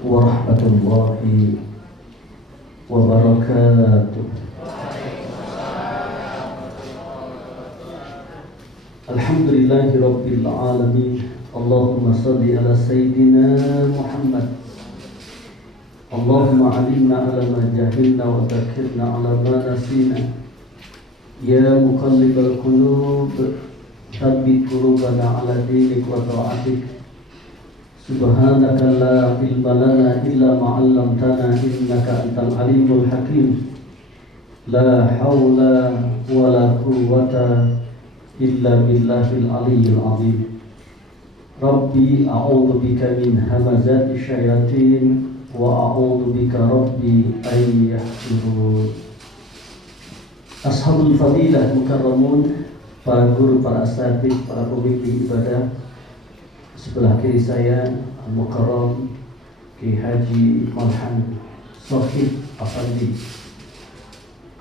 warahmatullahi wabarakatuh. Alhamdulillahi rabbil alamin. Allahumma salli ala sayyidina Muhammad. Allahumma alimna ala ma jahilna wa dzakirna ala ma nasina. Ya muqallibal qulub, tsabbit qulubana ala dinik wa ta'atik. Subhanaka la ilma lana illa ma 'allamtana innaka antal alimul hakim. La haula wala quwwata illa billahil aliyyil azim. Rabbi a'udzu bika min hamazati syayatin wa a'udzu bika rabbi ay yahdurun. Ashabul fadilah mukarramun, para guru, para asatidz, para pembimbing ibadah. Sebelah kiri saya Al-Mukarram Ki Haji Malhan Sohib Afandi.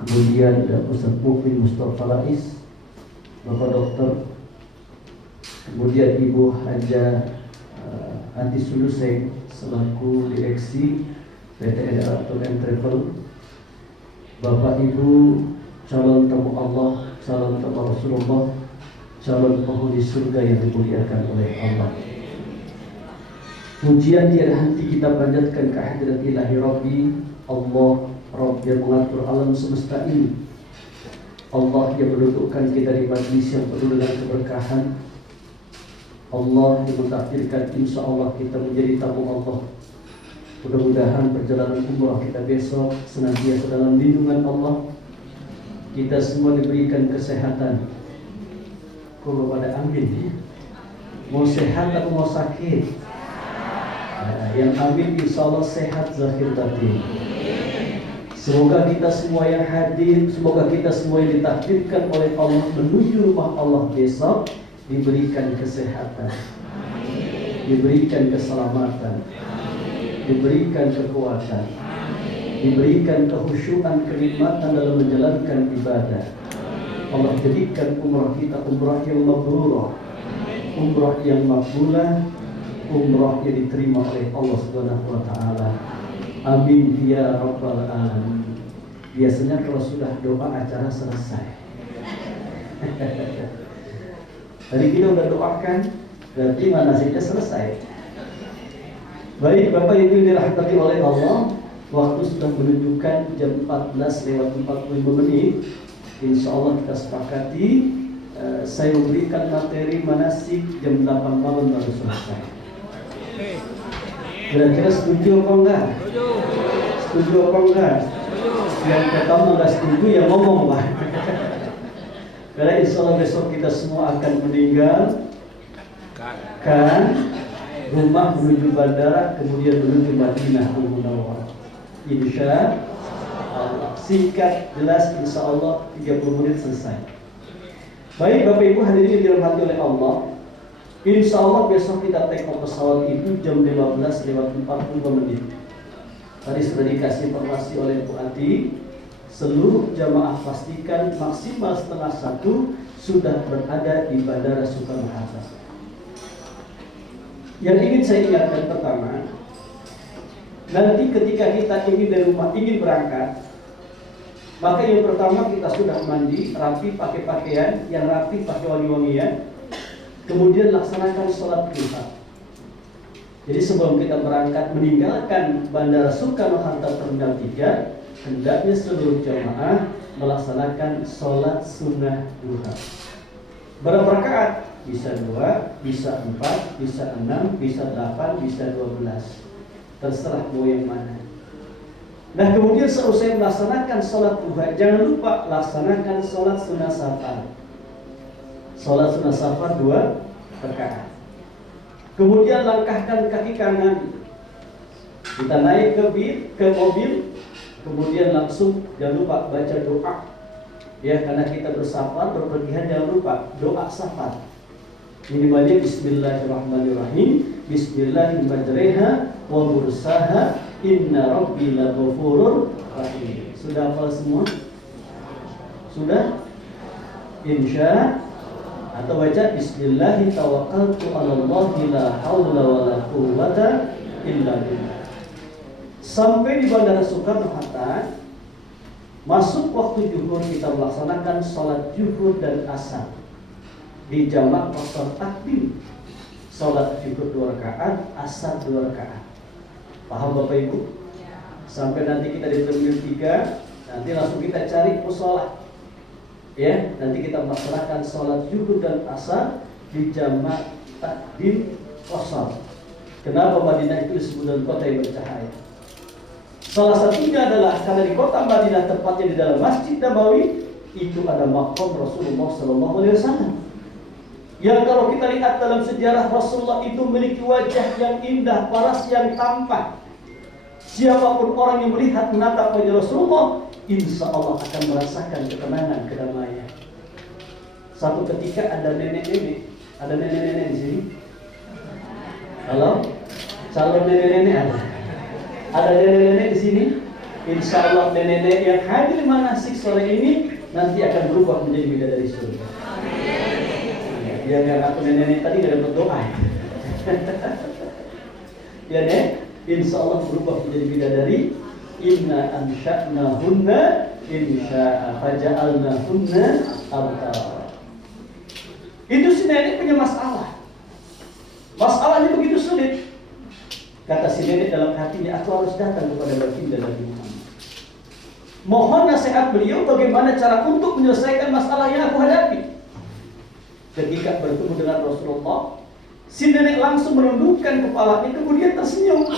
Kemudian Ustaz Mufid Mustafa Rais, Bapak Dokter. Kemudian Ibu Haja Ati Suluseng selaku direksi PT Edarat Tour and Travel. Bapak Ibu calon tamu Allah, calon tamu Rasulullah, calon penghuni surga yang dimuliakan oleh Allah. Pujian tiada henti kita panjatkan ke hadirat ilahi Rabbi Allah, Rabb yang mengatur alam semesta ini, Allah yang mendudukkan kita di majlis yang penuh dengan keberkahan, Allah yang mentakdirkan insya Allah kita menjadi tamu Allah. Mudah-mudahan perjalanan umrah kita besok senantiasa dalam lindungan Allah. Kita semua diberikan kesehatan. Kalau pada amin ya. Mau sehat atau mau sakit? Nah, yang amin insya Allah sehat zahir batin. Semoga kita semua yang hadir, semoga kita semua yang ditakdirkan oleh Allah menuju rumah Allah besok diberikan kesehatan, diberikan keselamatan, diberikan kekuatan, diberikan kehusyuan, kenikmatan dalam menjalankan ibadah. Allah jadikan umrah kita umrah yang mabrurah, umrah yang makbulah, umrah yang diterima oleh Allah Subhanahu wa taala. Amin ya rabbal alamin. Biasanya kalau sudah doa acara selesai. Tadi kita udah doakan, berarti manasiknya selesai. Baik Bapak Ibu yang dirahmati oleh Allah, waktu sudah menunjukkan jam 14:45. Insya Allah kita sepakati saya memberikan materi manasik jam 8 malam baru selesai. Kira-kira setuju apa enggak? Setuju apa enggak? Yang pertama enggak setuju ya ngomong Pak. Karena insya Allah besok kita semua akan meninggalkan rumah menuju bandara, kemudian menuju Madinah Al-Munawwarah. Insya Allah. Singkat, jelas, insya Allah 30 menit selesai. Baik Bapak Ibu hadirin yang dirahmati oleh Allah, insya Allah besok kita take off pesawat itu jam 15:40. Tadi sudah dikasih informasi oleh Bu Ati, seluruh jamaah pastikan maksimal 12:30 sudah berada di Bandara Soekarno-Hatta. Yang ingin saya ingatkan pertama, nanti ketika kita ingin dari rumah ingin berangkat, maka yang pertama kita sudah mandi, rapi pakai pakaian yang rapi, pakai wangi-wangian. Kemudian laksanakan sholat duha. Jadi sebelum kita berangkat meninggalkan Bandara Soekarno-Hatta Terminal 3, hendaknya seluruh jamaah melaksanakan sholat sunnah duha. Berapa rakaat? Bisa 2, bisa 4, bisa 6, bisa 8, bisa 12. Terserah mau yang mana. Nah kemudian seusai melaksanakan sholat duha, jangan lupa laksanakan sholat sunnah safar. Sholat sunnah safar 2 rakaat. Kemudian langkahkan kaki kanan. Kita naik ke mobil, kemudian langsung jangan lupa baca doa. Ya, karena kita bersafar, berpergian, jangan lupa doa safar. Minimalnya Bismillahirrahmanirrahim, Bismillahirrahmanirrahim, wa mursaha, inna rabbi laghafurur rahim. Sudah hafal semua? Sudah? Insya atau baca Bismillahi tawakkaltu 'alallahi la haula wala quwwata illa billah. Sampai di Bandara Soekarno-Hatta, masuk waktu zuhur, kita melaksanakan sholat zuhur dan asar di jamak qasar takdim. Sholat zuhur 2 rakaat, asar 2 rakaat. Paham Bapak Ibu? Sampai nanti kita di terminal 3, nanti langsung kita cari musola. Ya, nanti kita melaksanakan sholat zuhur dan asar di jamak takdim qasar. Kenapa Madinah itu disebut dengan kota yang bercahaya? Salah satunya adalah karena di kota Madinah, tepatnya di dalam Masjid Nabawi, itu ada maqam Rasulullah SAW. Yang kalau kita lihat dalam sejarah, Rasulullah itu memiliki wajah yang indah, paras yang tampan. Siapapun orang yang melihat menatap wajah Rasulullah, insya Allah akan merasakan ketenangan, kedamaian. Satu ketika ada nenek-nenek, ada nenek-nenek di sini. Halo, calon nenek-nenek ada. Ada nenek-nenek di sini. Insya Allah nenek-nenek yang hadir manasik sore ini nanti akan berubah menjadi bidadari surga. Dia yang aku nenek-nenek tadi tidak berdoa. Ya nek, insya Allah berubah menjadi bidadari. Inna ansha'nahunna insya'a faja'alnahunna abkara. Itu si nenek punya masalah. Masalahnya begitu sulit. Kata si nenek dalam hatinya, aku harus datang kepada baginda Nabi Muhammad. Mohon nasihat beliau bagaimana cara untuk menyelesaikan masalah yang aku hadapi. Ketika bertemu dengan Rasulullah, si nenek langsung menundukkan kepalanya, kemudian tersenyum.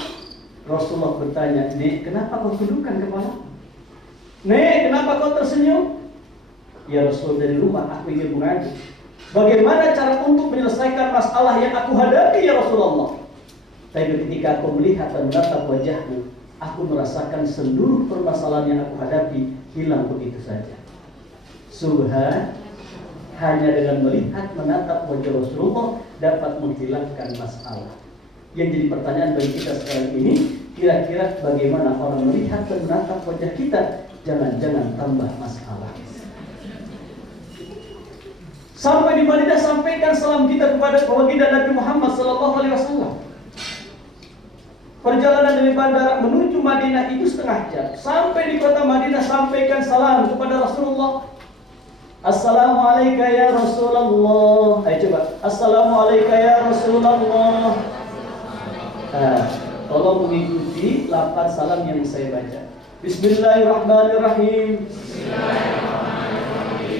Rasulullah bertanya, "Nek, kenapa kau tundukkan kepala? Nek, kenapa kau tersenyum?" "Ya Rasul, dari rumah aku ingin mengaji. Bagaimana cara untuk menyelesaikan masalah yang aku hadapi ya Rasulullah? Tapi ketika aku melihat dan menatap wajahmu, aku merasakan seluruh permasalahan yang aku hadapi hilang begitu saja." Subhan, hanya dengan melihat menatap wajah Rasulullah dapat menghilangkan masalah. Yang jadi pertanyaan bagi kita sekarang ini, kira-kira bagaimana orang melihat dan menatap wajah kita? Jangan-jangan tambah masalah. Sampai di Madinah, sampaikan salam kita kepada baginda Nabi Muhammad SAW. Perjalanan dari bandara menuju Madinah itu setengah jam. Sampai di kota Madinah, sampaikan salam kepada Rasulullah. Assalamualaikum ya Rasulullah. Ayo coba. Assalamualaikum ya Rasulullah. Tolong mengikuti lafaz salam yang saya baca. Bismillahirrahmanirrahim.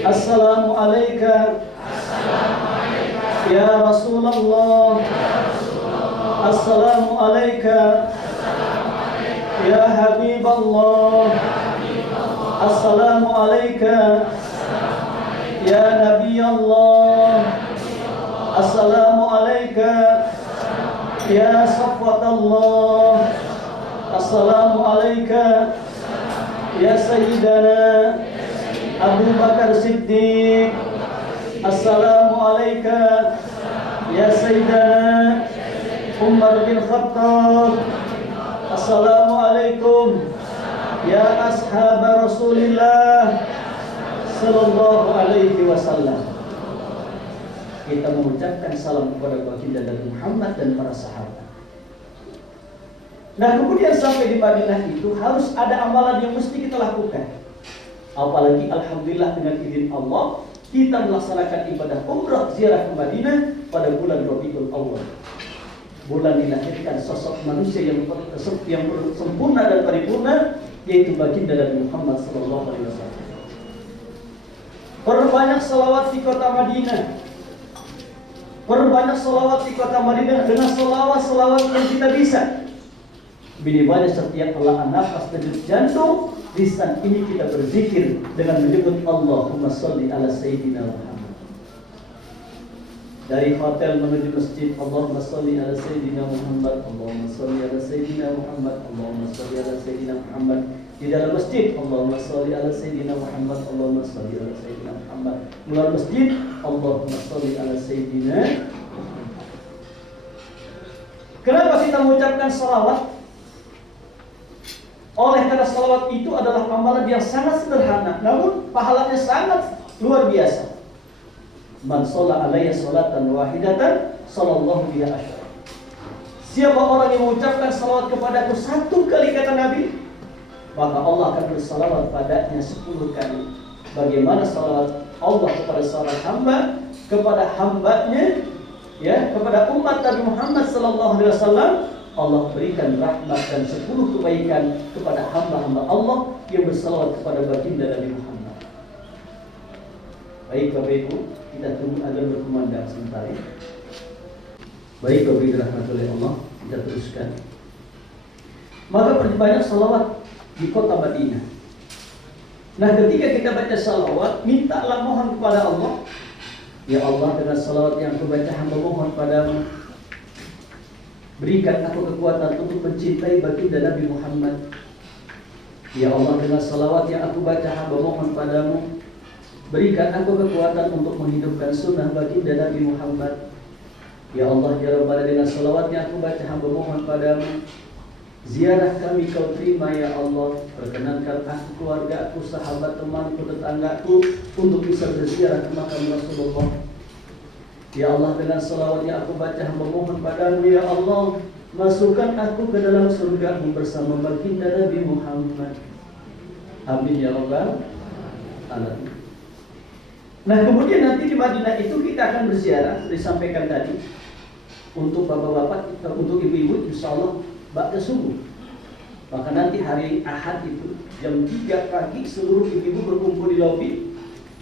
Assalamualaikum ya Rasulullah. Assalamualaikum ya Habiballah. Assalamualaikum ya Nabi Allah. Assalamualaikum ya Safwat Allah. Assalamualaikum ya Sayyidana Abu Bakar Siddiq. Assalamualaikum ya Sayyidana Umar bin Khattab. Assalamualaikum ya ashab Rasulillah sallallahu alaihi wasallam. Kita mengucapkan salam kepada baginda Nabi Muhammad dan para sahabat. Nah, kemudian sampai di Madinah itu harus ada amalan yang mesti kita lakukan. Apalagi alhamdulillah dengan izin Allah kita melaksanakan ibadah umrah ziarah ke Madinah pada bulan Rabiul Awal. Bulan dilahirkan sosok manusia yang sempurna dan paripurna, yaitu baginda Nabi Muhammad SAW. Perbanyak salawat di kota Madinah. Perbanyak salawat di kota Madinah dengan salawat yang kita bisa. Binibannya setiap helaan nafas dan jantung, lisan ini kita berzikir dengan menyebut Allahumma sholli ala Sayyidina Muhammad. Dari hotel menuju masjid, Allahumma sholli ala Sayyidina Muhammad, Allahumma sholli ala Sayyidina Muhammad, Allahumma sholli ala Sayyidina Muhammad. Di dalam masjid, Allahumma sholli ala Sayyidina Muhammad, Allahumma sholli ala Sayyidina Muhammad. Luar masjid, Allahumma sholli ala Sayyidina Muhammad. Kenapa kita mengucapkan salawat? Oleh karena salawat itu adalah amalan yang sangat sederhana, namun pahalanya sangat luar biasa. Man sholla alayya sholatan wahidatan sallallahu biha asyara. Siapa orang yang mengucapkan salawat kepadaku 1 kali, kata Nabi, maka Allah akan bersalawat padanya 10 kali. Bagaimana salawat Allah kepada seorang hamba, kepada hambanya, ya, kepada umat Nabi Muhammad sallallahu alaihi wasallam, Allah berikan rahmat dan 10 kebaikan kepada hamba-hamba Allah yang bersalawat kepada baginda Nabi Muhammad. Baik Bapak Ibu, kita tunggu azan berkumandang sebentar ya. Baik Bapak Ibu rahmatullahi Allah, kita teruskan. Maka perbanyak salawat di kota Madinah. Nah, ketika kita baca salawat, mintalah mohon kepada Allah. Ya Allah, dengan salawat yang aku baca, hamba mohon padamu, berikan aku kekuatan untuk mencintai baginda Nabi Muhammad. Ya Allah, dengan salawat yang aku baca, hamba mohon padamu, berikan aku kekuatan untuk menghidupkan sunnah baginda Nabi Muhammad. Ya Allah, ya Rabbana, dengan salawat yang aku baca, hamba mohon padamu, ziarah kami kau terima ya Allah. Perkenankan aku, keluarga aku, sahabat, temanku, tetanggaku untuk bisa berziarah ke makam Rasulullah. Ya Allah, dengan salawat yang aku baca, hamba mohon padamu ya Allah, masukkan aku ke dalam surgamu bersama baginda Nabi Muhammad. Amin ya Rabbal alamin. Nah, kemudian nanti di Madinah itu kita akan berziarah, disampaikan tadi, untuk bapak-bapak, untuk ibu-ibu insya Allah ba'da subuh. Maka nanti hari Ahad itu jam 3 pagi seluruh ibu-ibu berkumpul di lobi.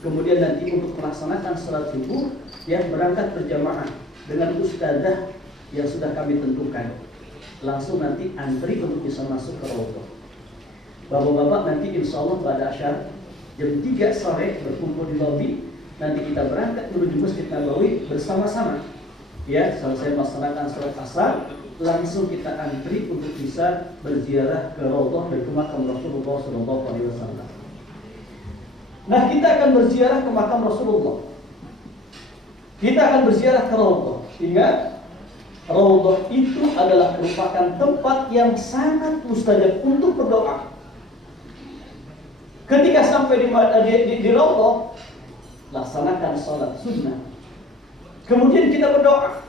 Kemudian nanti untuk melaksanakan salat subuh, ya, berangkat berjamaah dengan ustazah yang sudah kami tentukan. Langsung nanti antri untuk bisa masuk ke Raudhah. Bapak-bapak nanti insya Allah pada asyar jam 3 sore berkumpul di lobi. Nanti kita berangkat menuju Masjid Nabawi bersama-sama. Ya, selesai melaksanakan salat asar, langsung kita antri untuk bisa berziarah ke Raudhah dan ke makam Rasulullah SAW. Nah, kita akan berziarah ke makam Rasulullah. Kita akan berziarah ke Raudhah. Ingat, Raudhah itu adalah merupakan tempat yang sangat mustajab untuk berdoa. Ketika sampai di Raudhah, laksanakan salat sunnah. Kemudian kita berdoa,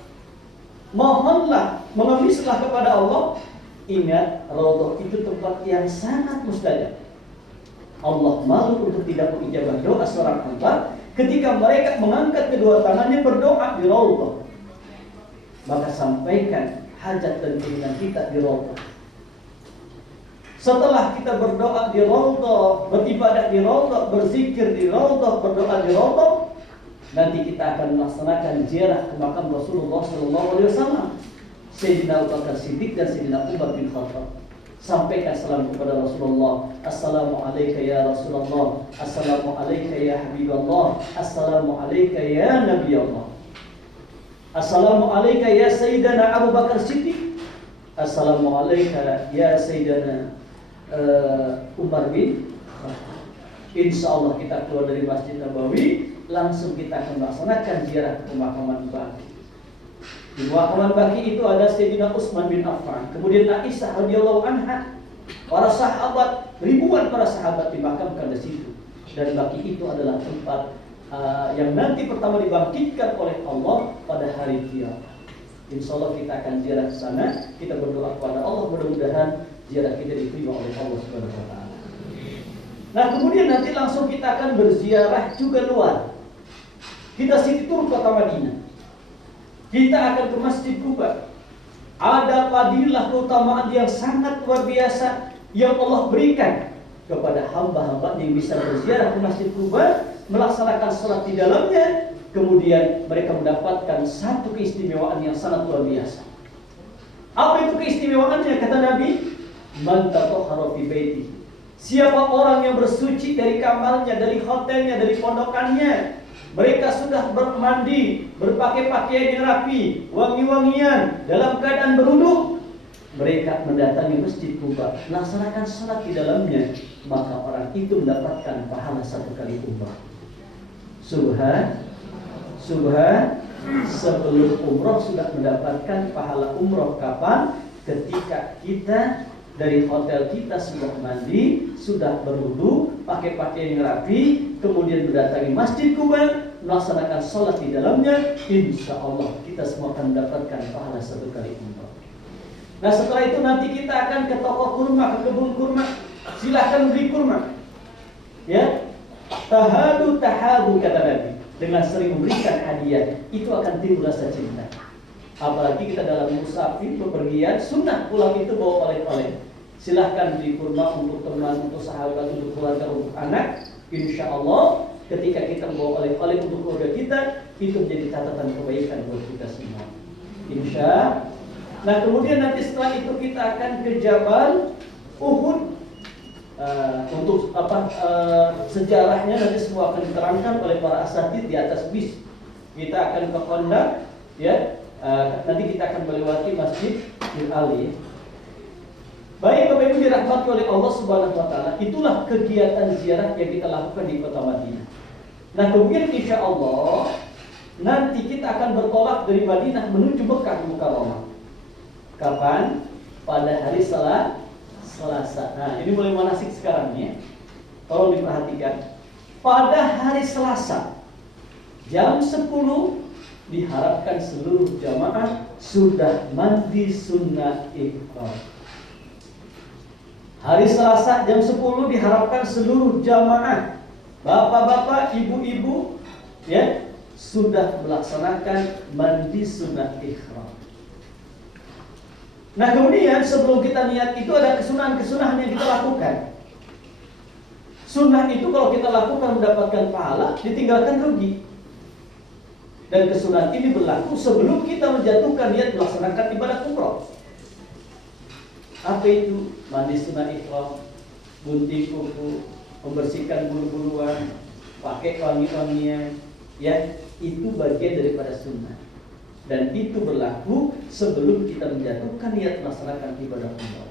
mohonlah, mengemislah kepada Allah. Ingat, Raudhah itu tempat yang sangat mustajab. Allah malu untuk tidak mengijabah doa seorang hamba ketika mereka mengangkat kedua tangannya berdoa di Raudhah. Maka sampaikan hajat dan keinginan kita di Raudhah. Setelah kita berdoa di Raudhah, beribadah di Raudhah, berzikir di Raudhah, berdoa di Raudhah, nanti kita akan melaksanakan ziarah ke makam Rasulullah SAW. Sayyidina Abu Bakar Siddiq dan Sayyidina Umar bin Khattab. Sampaikan salam kepada Rasulullah. Assalamualaikum ya Rasulullah. Assalamualaikum ya Habibullah. Assalamualaikum ya Nabi Allah. Assalamualaikum ya Sayyidina Abu Bakar Siddiq. Assalamualaikum ya Sayyidina Umar bin Khattab. Insya Allah kita keluar dari Masjid Nabawi, langsung kita akan melaksanakan ziarah ke pemakaman Baqi. Di pemakaman Baqi itu ada Sayyidina Utsman bin Affan, kemudian Aisyah radhiyallahu anha, para sahabat, ribuan para sahabat dimakamkan di situ. Dan Baqi itu adalah tempat yang nanti pertama dibangkitkan oleh Allah pada hari kiamat. Insya Allah kita akan ziarah ke sana. Kita berdoa kepada Allah, mudah-mudahan ziarah kita diterima oleh Allah Subhanahu wa taala. Nah, kemudian nanti langsung kita akan berziarah juga luar. Kita city tour kota Madinah. Kita akan ke Masjid Quba. Ada fadilah keutamaan yang sangat luar biasa yang Allah berikan kepada hamba-hamba yang bisa berziarah ke Masjid Quba, melaksanakan salat di dalamnya. Kemudian mereka mendapatkan satu keistimewaan yang sangat luar biasa. Apa itu keistimewaannya? Kata Nabi, man tatahhara fi baitihi. Siapa orang yang bersuci dari kamarnya, dari hotelnya, dari pondokannya, mereka sudah bermandi, berpakai pakaian yang rapi, wangi-wangian, dalam keadaan berwudu, mereka mendatangi Masjid Quba, melaksanakan salat di dalamnya, maka orang itu mendapatkan pahala 1 kali umrah. Subhan, sebelum umrah sudah mendapatkan pahala umrah. Kapan? Ketika kita dari hotel kita sudah mandi, sudah berwudu, pakai pakaian yang rapi, kemudian mendatangi Masjid Quba, melaksanakan sholat di dalamnya, insya Allah kita semua akan mendapatkan pahala 1 kali umrah. Nah setelah itu nanti kita akan ke toko kurma, ke kebun kurma. Silahkan beli kurma. Ya, tahadu kata Nabi. Dengan sering memberikan hadiah, itu akan timbul rasa cinta. Apalagi kita dalam musafir bepergian, sunnah pulang itu bawa oleh-oleh. Silahkan beli kurma untuk teman, untuk sahabat, untuk keluarga, untuk anak. Insya Allah ketika kita membawa oleh-oleh untuk keluarga kita, itu menjadi catatan kebaikan buat kita semua. Insya. Nah kemudian nanti setelah itu kita akan ke Jabal Uhud. Untuk sejarahnya nanti semua akan diterangkan oleh para asatidz di atas bis. Kita akan ke Khandaq, ya. Nanti kita akan melewati Masjid Ali. Baik Bapak Ibu dirahmati oleh Allah Subhanahu wa taala, itulah kegiatan ziarah yang kita lakukan di Kota Madinah. Nah, kemudian insya Allah nanti kita akan bertolak dari Madinah menuju Mekah Mukarramah. Kapan? Pada hari Selasa. Nah, ini mulai manasik sekarang ya. Tolong diperhatikan. Pada hari Selasa jam 10 diharapkan seluruh jamaah sudah mandi sunnah ihram. Hari Selasa jam 10 diharapkan seluruh jamaah, bapak-bapak, ibu-ibu, ya, sudah melaksanakan mandi sunnah ihram. Nah kemudian sebelum kita niat itu ada kesunahan-kesunahan yang kita lakukan. Sunnah itu kalau kita lakukan mendapatkan pahala, ditinggalkan rugi. Dan kesunahan ini berlaku sebelum kita menjatuhkan niat melaksanakan ibadah umrah. Apa itu? Mandi sunnah ihram, gunting kuku, membersihkan bulu-buluan, pakai wangi-wangian, ya, itu bagian daripada sunnah. Dan itu berlaku sebelum kita menjatuhkan niat melaksanakan ibadah umrah.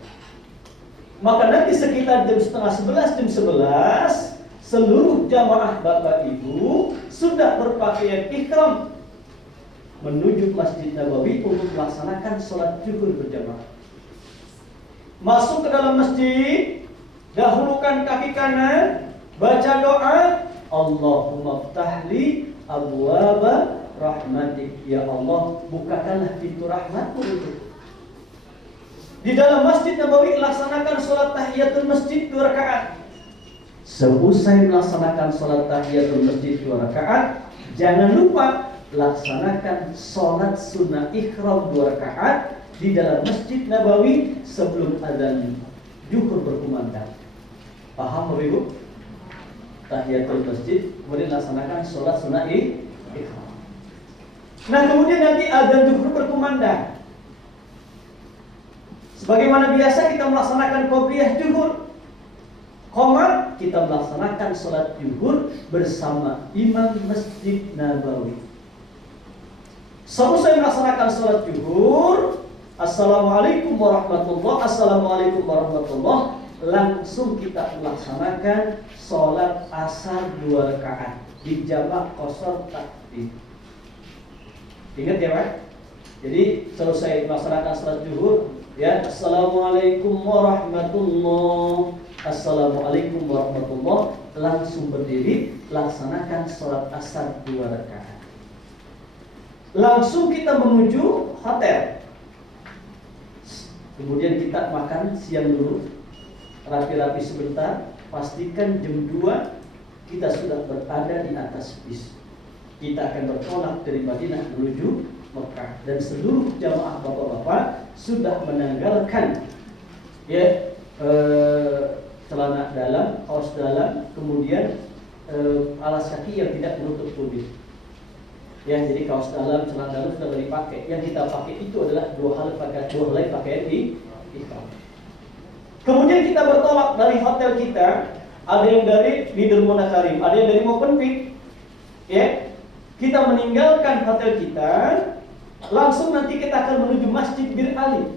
Maka nanti sekitar jam 10:30, jam 11, seluruh jamaah Bapak Ibu sudah berpakaian ihram menuju Masjid Nabawi untuk melaksanakan sholat zuhur berjamaah. Masuk ke dalam masjid, dahulukan kaki kanan, baca doa, Allahumma ftahli abwaba rahmatik, ya Allah bukakanlah pintu rahmatmu itu. Di dalam Masjid Nabawi laksanakan sholat tahiyatul masjid 2 rakaat. Seusai melaksanakan sholat tahiyatul masjid 2 rakaat, jangan lupa laksanakan sholat sunnah ihram 2 rakaat di dalam Masjid Nabawi sebelum azan zuhur berkumandang. Paham Bapak Ibu? Tahiyatul masjid, kemudian laksanakan sholat sunnah ihram. Nah kemudian nanti azan zuhur berkumandang. Sebagaimana biasa kita melaksanakan qobliyah zuhur, qomat kita melaksanakan sholat zuhur bersama imam Masjid Nabawi. Selesai melaksanakan sholat zuhur, Assalamualaikum warahmatullah, langsung kita melaksanakan sholat asar 2 rakaat di jamak qashar takbir. Ingat ya Pak? Jadi selesai melaksanakan sholat zuhur, ya, Assalamualaikum warahmatullah, Assalamualaikum warahmatullah, langsung berdiri, laksanakan sholat asar 2 rakaat. Langsung kita menuju hotel. Kemudian kita makan siang dulu, rapi-rapi sebentar, pastikan jam 2 kita sudah berada di atas bis. Kita akan bertolak dari Madinah menuju Mekah, dan seluruh jamaah bapak-bapak sudah menanggalkan, ya, celana dalam, kaos dalam, kemudian alas kaki yang tidak menutup tubuh. Ya, jadi kaos dalam, celana dalam sudah dipakai. Yang kita pakai itu adalah dua helai pakaian ihram. Kemudian kita bertolak dari hotel kita, ada yang dari Leader Monakarim, ada yang dari Movenpick. Ya, kita meninggalkan hotel kita, langsung nanti kita akan menuju Masjid Bir Ali.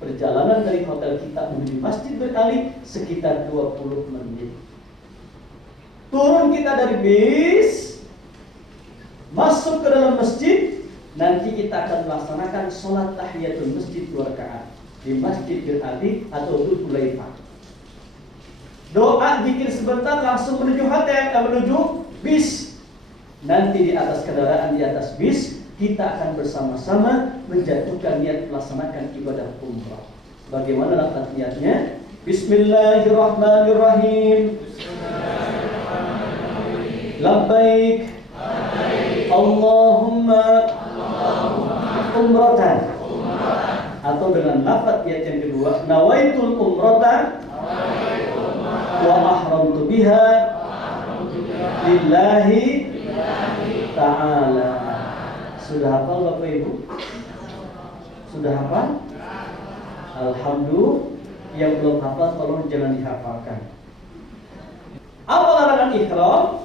Perjalanan dari hotel kita menuju Masjid Bir Ali sekitar 20 menit. Turun kita dari bis, masuk ke dalam masjid, nanti kita akan melaksanakan sholat tahiyatul masjid 2 rakaat di Masjid Bir Ali atau Dzul Hulaifah. Doa zikir sebentar, langsung menuju hotel, menuju bis. Nanti di atas kendaraan, di atas bis, kita akan bersama-sama menjatuhkan niat melaksanakan ibadah umrah. Bagaimana lafaz niatnya? Bismillahirrahmanirrahim. Labbaik Allahumma umratan. Atau dengan lafaz niat yang kedua, nawaitul umratan wa ahramtu biha lillahi ta'ala. Sudah hafal Bapak Ibu? Sudah hafal? Alhamdulillah. Yang belum hafal tolong jangan dihafalkan. Apa larangan ihram?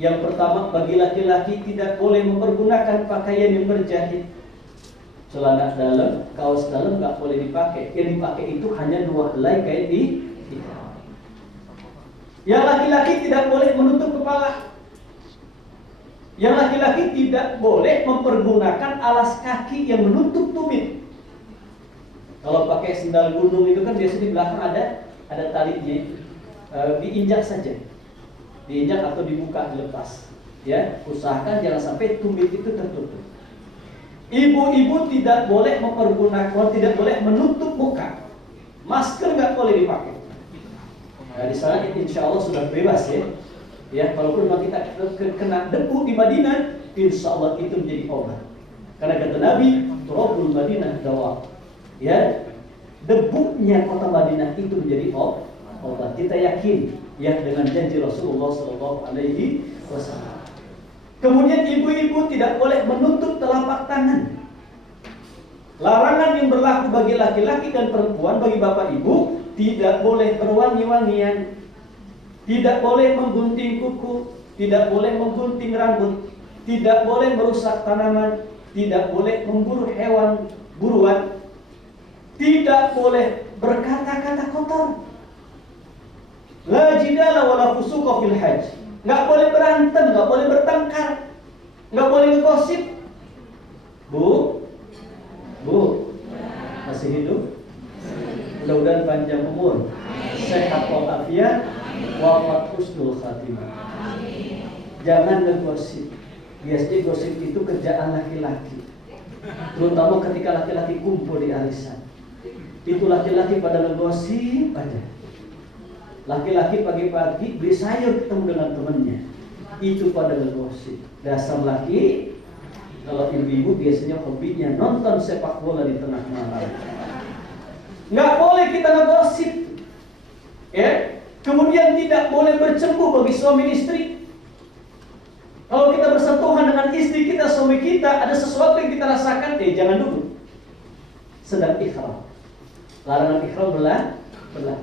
Yang pertama, bagi laki-laki tidak boleh mempergunakan pakaian yang berjahit. Celana dalam, kaos dalam nggak boleh dipakai. Yang dipakai itu hanya 2 helai kain di ihram. Yang laki-laki tidak boleh menutup kepala. Yang laki-laki tidak boleh mempergunakan alas kaki yang menutup tumit. Kalau pakai sendal gunung itu kan biasanya di belakang ada talinya, diinjak saja, diinjak atau dibuka, dilepas. Ya, usahakan jangan sampai tumit itu tertutup. Ibu-ibu tidak boleh mempergunakan, tidak boleh menutup muka. Masker nggak boleh dipakai. Nah, di sana insya Allah sudah bebas ya. Ya, kalaupun memang kita kena debu di Madinah, insya Allah itu menjadi obat. Karena kata Nabi, turabul Madinah dawa. Ya, debunya kota Madinah itu menjadi obat. Kita yakin ya dengan janji Rasulullah SAW. Kemudian ibu-ibu tidak boleh menutup telapak tangan. Larangan yang berlaku bagi laki-laki dan perempuan, bagi bapak ibu, tidak boleh berwangi-wangian. Tidak boleh menggunting kuku, tidak boleh menggunting rambut, tidak boleh merusak tanaman, tidak boleh memburu hewan buruan, tidak boleh berkata-kata kotor. La jidala wala fusuqa fil hajj. Enggak boleh berantem, enggak boleh bertengkar, enggak boleh ngegosip. Bu, masih hidup? Mudah-mudahan panjang umur, sehat walafiat, wafat husnul khatimah. Jangan ngegosip. Biasanya gosip itu kerjaan laki-laki, terutama ketika laki-laki kumpul di arisan. Itu laki-laki pada ngegosip aja. Laki-laki pagi-pagi beli sayur ketemu dengan temannya, itu pada ngegosip. Dasar laki. Kalau ibu-ibu biasanya hobinya nonton sepak bola di tengah malam. Nggak boleh kita ngegosip. Ya. Kemudian tidak boleh bercembu bagi suami istri. Kalau kita bersentuhan dengan istri kita, suami kita, ada sesuatu yang kita rasakan, jangan dulu. Sedang ihram. Larangan ihram berlaku.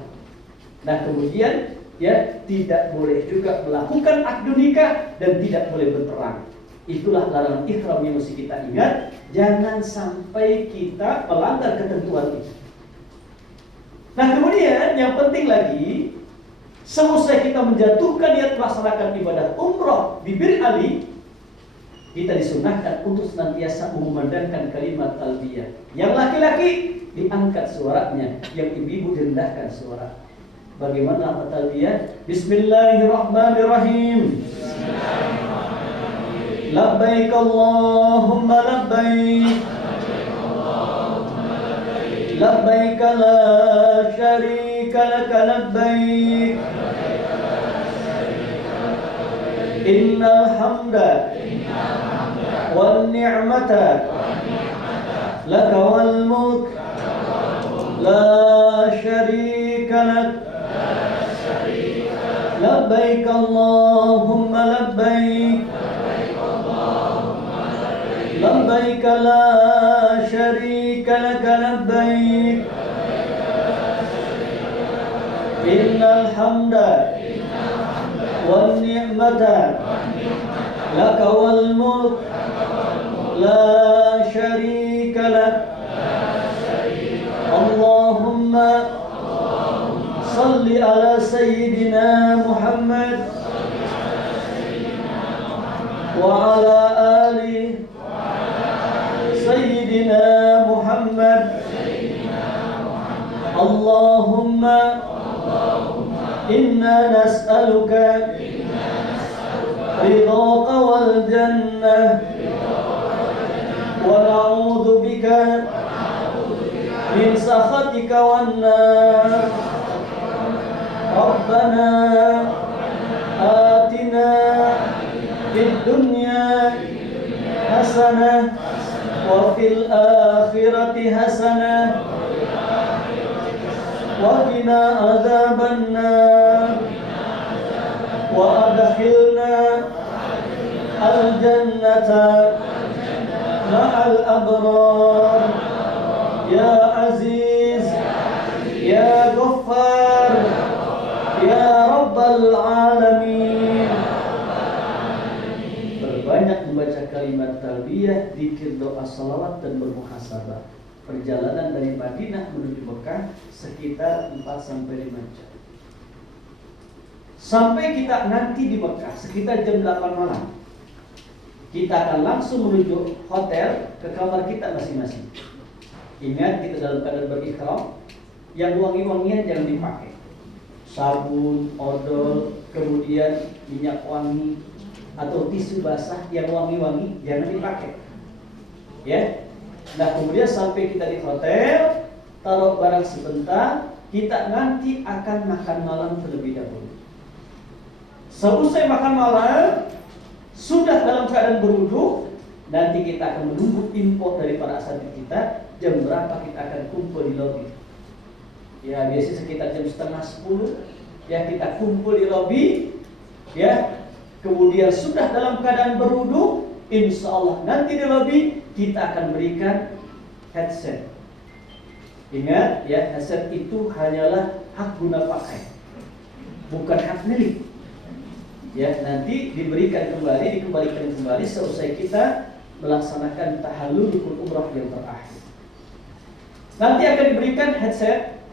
Nah kemudian ya tidak boleh juga melakukan akad nikah dan tidak boleh berperang. Itulah larangan ihram yang mesti kita ingat. Jangan sampai kita melanggar ketentuan itu. Nah kemudian yang penting lagi, selesai kita menjatuhkan niat melaksanakan ibadah umrah di Bir Ali, kita disunahkan untuk senantiasa mengumandangkan kalimat talbiyah. Yang laki-laki diangkat suaranya, yang ibu-ibu direndahkan suara. Bagaimana apa talbiyah? Bismillahirrahmanirrahim. Labbaik Allahumma labbaik. Labbaik la syarika laka labbaik. Innal hamda wan ni'mata laka wal mulk la syarika lak. Labbaik Allahumma labbaik. Labbaik la syarika laka labbaik. Innal hamda wan ni'mata laka wal mulk la syarika lak. Allahumma salli ala sayyidina Muhammad wa ala ali sayyidina Muhammad. Allahumma inna nas'aluka ridhaka wal jannah wa na'udzu bika min sakhatika wan nar. Rabbana atina fid dunya hasanah wa fil akhirati hasanah wa qina adzabannar wa adkhilna al-jannata ma'al abrar ya aziz ya ghaffar ya rabbal alamin. Berbanyak membaca kalimat talbiyah, zikir, doa, salawat dan bermuhasabah. Perjalanan dari Madinah menuju Mekah sekitar 4-5 jam. Sampai kita nanti di Mekah sekitar jam 8 malam. Kita akan langsung menuju hotel ke kamar kita masing-masing. Ingat, kita dalam keadaan berihram. Yang wangi-wangian jangan dipakai. Sabun, odol, kemudian minyak wangi atau tisu basah yang wangi-wangi jangan dipakai. Ya. Nah, kemudian sampai kita di hotel, taruh barang sebentar, kita nanti akan makan malam terlebih dahulu. Selesai makan malam, sudah dalam keadaan berwudu, nanti kita akan menunggu info dari para asatidz kita jam berapa kita akan kumpul di lobi. Ya, biasanya sekitar jam 9:30 ya kita kumpul di lobi. Ya, kemudian sudah dalam keadaan berwudu, insya Allah nanti di lobi kita akan berikan headset. Ingat ya, headset itu hanyalah hak guna pakai, bukan hak milik. Ya, nanti dikembalikan kembali selesai kita melaksanakan tahallul umrah yang terakhir. Nanti akan diberikan headset,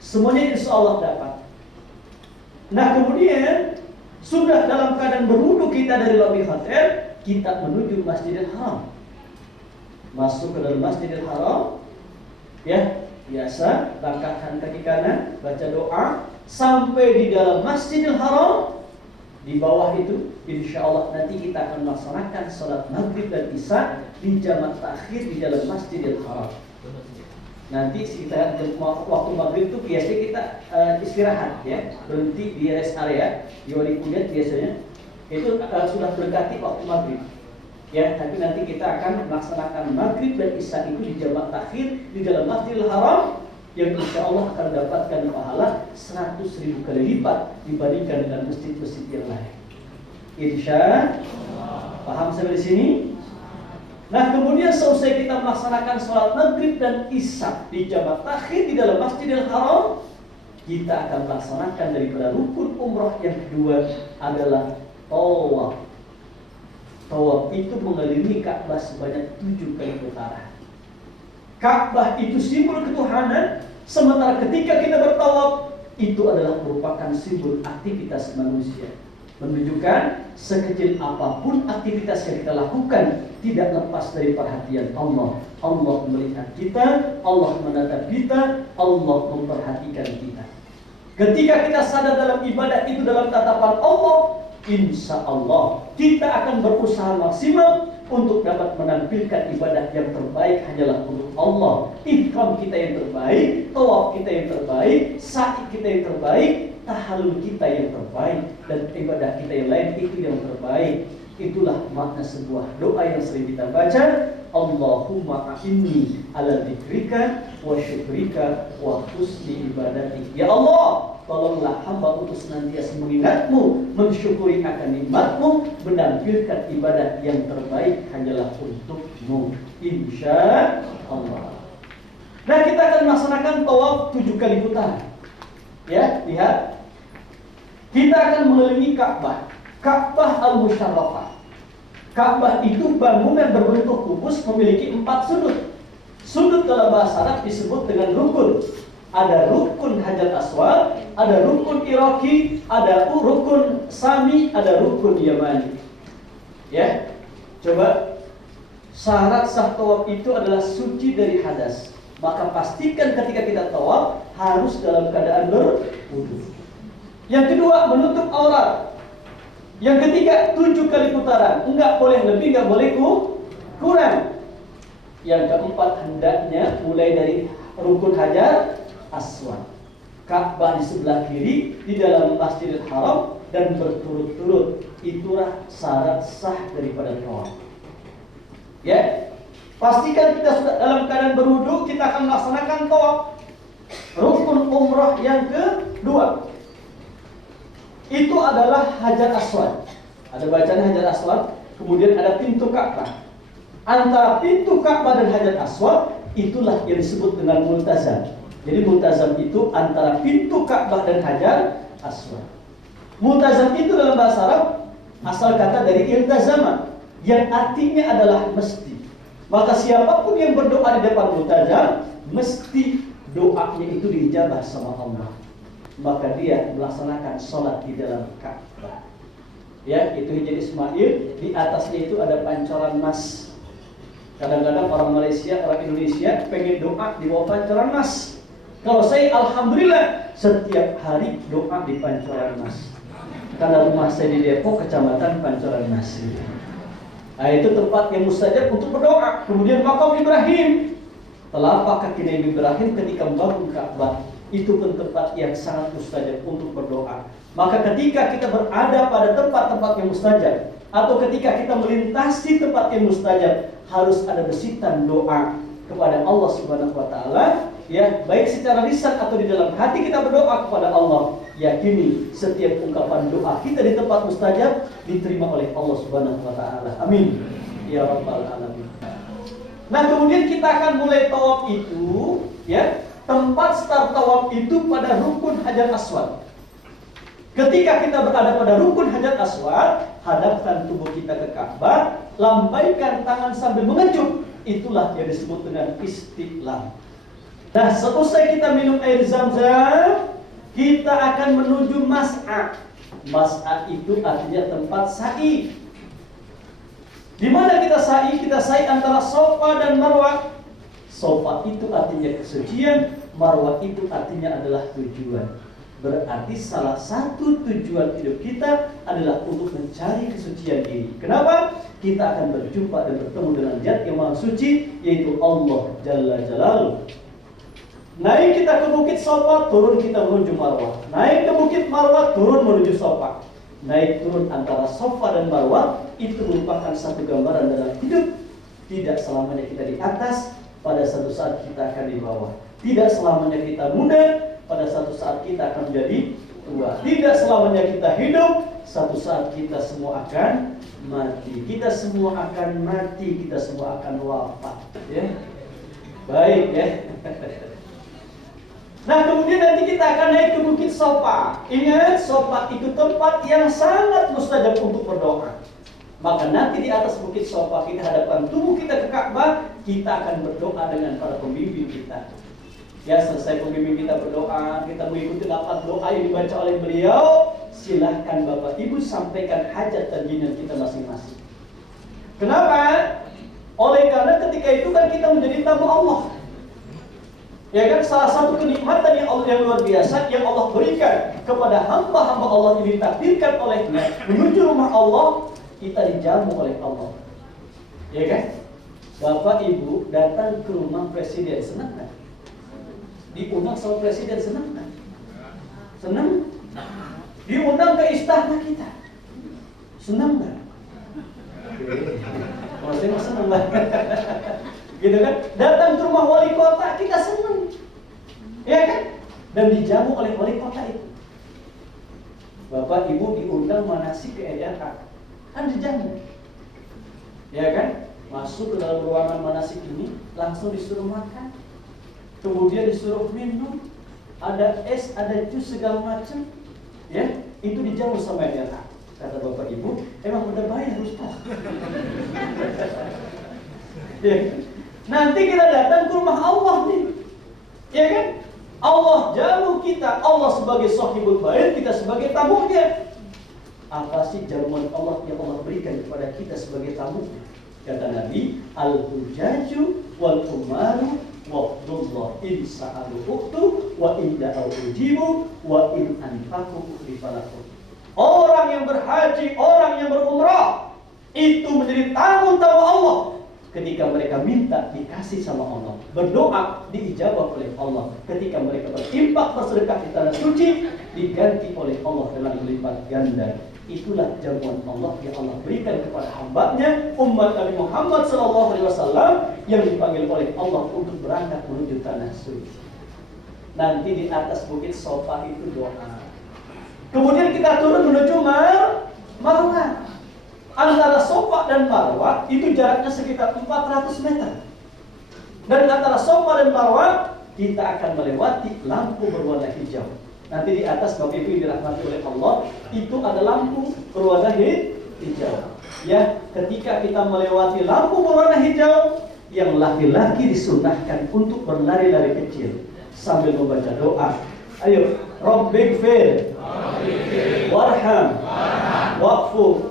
semuanya insya Allah dapat. Nah, kemudian sudah dalam keadaan berwudu kita dari lobi hotel, kita menuju Masjidil Haram. Masuk ke dalam Masjidil Haram, ya biasa langkahkan kaki kanan, baca doa, sampai di dalam Masjidil Haram. Di bawah itu, insya Allah nanti kita akan melaksanakan sholat maghrib dan isya di jamak takhir di dalam Masjidil Haram. Nanti sekitar waktu maghrib itu biasanya kita istirahat, ya, berhenti di rest area, di wali kuliah biasanya itu sudah mendekati waktu maghrib. Ya, tapi nanti kita akan melaksanakan maghrib dan isya itu di jamak takhir di dalam Masjidil Haram, yang insya Allah akan mendapatkan pahala 100.000 kali lipat dibandingkan dengan masjid-masjid yang lain. Insya Allah. Paham sampai di sini? Nah, kemudian selesai kita melaksanakan sholat maghrib dan isya di jamak takhir di dalam Masjidil Haram, kita akan melaksanakan daripada rukun umrah yang kedua adalah tawaf. Tawaf itu mengelilingi Ka'bah sebanyak 7 kali putaran. Ka'bah itu simbol ketuhanan, sementara ketika kita bertawaf itu adalah merupakan simbol aktivitas manusia, menunjukkan sekecil apapun aktivitas yang kita lakukan tidak lepas dari perhatian Allah. Allah melihat kita, Allah menatap kita, Allah memperhatikan kita. Ketika kita sadar dalam ibadah itu dalam tatapan Allah, insya Allah kita akan berusaha maksimal untuk dapat menampilkan ibadah yang terbaik hanyalah untuk Allah. Ihram kita yang terbaik, tawaf kita yang terbaik, sa'i kita yang terbaik, tahallul kita yang terbaik, dan ibadah kita yang lain itu yang terbaik. Itulah makna sebuah doa yang sering kita baca. Allahumma a'inni ala dzikrika wa syukrika wa husni ibadatik. Ya Allah, tolonglah hamba untuk senantiasa mengingatmu, mensyukuri akan nikmatmu, menampilkan ibadah yang terbaik hanyalah untukmu. Insya Allah. Nah, kita akan melaksanakan tawaf 7 kali putaran. Ya, lihat. Kita akan mengelilingi Ka'bah. Ka'bah al-Musyarrafah. Ka'bah itu bangunan berbentuk kubus memiliki 4 sudut. Sudut dalam bahasa Arab disebut dengan rukun. Ada rukun Hajar Aswad, ada rukun Iraqi, ada rukun Sami, ada rukun Yamani. Ya, coba syarat sah tawaf itu adalah suci dari hadas. Maka pastikan ketika kita tawaf harus dalam keadaan berwudu. Yang kedua, menutup aurat. Yang ketiga, 7 kali putaran. Enggak boleh lebih, enggak boleh kurang. Yang keempat, hendaknya mulai dari rukun Hajar Aswad, Ka'bah di sebelah kiri, di dalam Masjidil Haram, dan berturut-turut. Itulah syarat sah daripada tawaf. Ya, pastikan kita sudah dalam keadaan berwudu, kita akan melaksanakan tawaf. Rukun umrah yang kedua itu adalah Hajar Aswad. Ada bacaan Hajar Aswad, kemudian ada pintu Ka'bah. Antara pintu Ka'bah dan Hajar Aswad itulah yang disebut dengan multazam. Jadi multazam itu antara pintu Ka'bah dan Hajar Aswad. Multazam itu dalam bahasa Arab asal kata dari iltazama, yang artinya adalah mesti. Maka siapapun yang berdoa di depan multazam, mesti doanya itu diijabah sama Allah. Maka dia melaksanakan sholat di dalam Ka'bah. Ya, itu Hijr Ismail. Di atasnya itu ada pancoran emas. Kadang-kadang orang Malaysia, orang Indonesia pengen doa di bawah pancoran emas. Kalau saya alhamdulillah setiap hari doa di pancoran emas. Karena rumah saya di Depok, kecamatan Pancoran Mas. Nah, itu tempat yang mustajab untuk berdoa. Kemudian makam Ibrahim, telapak kaki Nabi Ibrahim ketika membangun Ka'bah, itu pun tempat yang sangat mustajab untuk berdoa. Maka ketika kita berada pada tempat-tempat yang mustajab, atau ketika kita melintasi tempat yang mustajab, harus ada bisitan doa kepada Allah Subhanahu wa taala, ya, baik secara lisan atau di dalam hati kita berdoa kepada Allah. Yakini setiap ungkapan doa kita di tempat mustajab diterima oleh Allah Subhanahu wa taala. Amin ya rabbal alamin. Nah, kemudian kita akan mulai tawaf itu, ya. Tempat start tawaf itu pada rukun Hajar Aswad. Ketika kita berada pada rukun Hajar Aswad, hadapkan tubuh kita ke Ka'bah, lambaikan tangan sambil mengecup. Itulah yang disebut dengan istiqlal. Nah, seusai kita minum air Zam-Zam, kita akan menuju Mas'a. Mas'a itu artinya tempat sa'i. Di mana kita sa'i? Kita sa'i antara Safa dan Marwah. Safa itu artinya kesucian, Marwah itu artinya adalah tujuan. Berarti salah satu tujuan hidup kita adalah untuk mencari kesucian ini. Kenapa? Kita akan berjumpa dan bertemu dengan Zat yang Maha Suci, yaitu Allah Jalla Jalaluhu. Naik kita ke Bukit Safa, turun kita menuju Marwah. Naik ke Bukit Marwah, turun menuju Safa. Naik turun antara Safa dan Marwah itu merupakan satu gambaran dalam hidup. Tidak selamanya kita di atas, pada satu saat kita akan di bawah. Tidak selamanya kita muda, pada satu saat kita akan menjadi tua. Tidak selamanya kita hidup, satu saat kita semua akan mati. Kita semua akan mati, kita semua akan wafat. Ya, baik ya. Nah, kemudian nanti kita akan naik ke Bukit Safa. Ingat, Safa itu tempat yang sangat mustajab untuk berdoa. Maka nanti di atas Bukit Safa kita hadapkan tubuh kita ke Ka'bah, kita akan berdoa dengan para pembimbing kita. Ya, selesai pembimbing kita berdoa, kita mengikuti lafaz doa yang dibaca oleh beliau, silahkan Bapak Ibu sampaikan hajat dan keinginan kita masing-masing. Kenapa? Oleh karena ketika itu kan kita menjadi tamu Allah. Ya kan, salah satu kenikmatan yang Allah yang luar biasa yang Allah berikan kepada hamba-hamba Allah yang ditakdirkan olehnya menuju rumah Allah, kita dijamu oleh Allah. Ya kan? Bapak Ibu datang ke rumah presiden, senang kan? Diundang sama presiden, senang kan? Senang? Diundang ke istana kita, senang kan? Kalau saya mah senang lah. Gitu kan? Datang ke rumah wali kota, kita senang. Ya kan? Dan dijamu oleh wali kota itu. Bapak Ibu diundang manasik ke EDAK, kan dijamu. Ya kan? Masuk ke dalam ruangan manasik ini, langsung disuruh makan. Kemudian disuruh minum, ada es, ada jus segala macam. Ya, itu dijamu sama EDAK. Kata Bapak Ibu, emang udah bayar Ustaz. Ya. Nanti kita datang ke rumah Allah nih, ya kan? Allah jamu kita, Allah sebagai sahibul bait, kita sebagai tamunya. Apa sih jamuan Allah yang Allah berikan kepada kita sebagai tamu? Kata Nabi, al-hujaju wal umaru wa'dullah in sa'alu uktu wa in da'au ujibu wa in anfaku rifalakum. Orang yang berhaji, orang yang berumrah itu menjadi tamu-tamu Allah. Ketika mereka minta, dikasih sama Allah. Berdoa, diijabah oleh Allah. Ketika mereka berinfak bersedekah di tanah suci, diganti oleh Allah dengan berlipat ganda. Itulah jamuan Allah yang Allah berikan kepada hambanya, umat Nabi Muhammad SAW, yang dipanggil oleh Allah untuk berangkat menuju tanah suci. Nanti di atas bukit Sofa itu doa. Kemudian kita turun menuju Marwah. Antara Sofa dan Marwah itu jaraknya sekitar 400 meter. Dan antara Sofa dan Marwah kita akan melewati lampu berwarna hijau. Nanti di atas Bapak Ibu yang dirahmati oleh Allah, itu ada lampu berwarna hijau. Ya, ketika kita melewati lampu berwarna hijau, yang laki-laki disunahkan untuk berlari-lari kecil sambil membaca doa. Ayo, Rabbighfir, warham, wa'fu,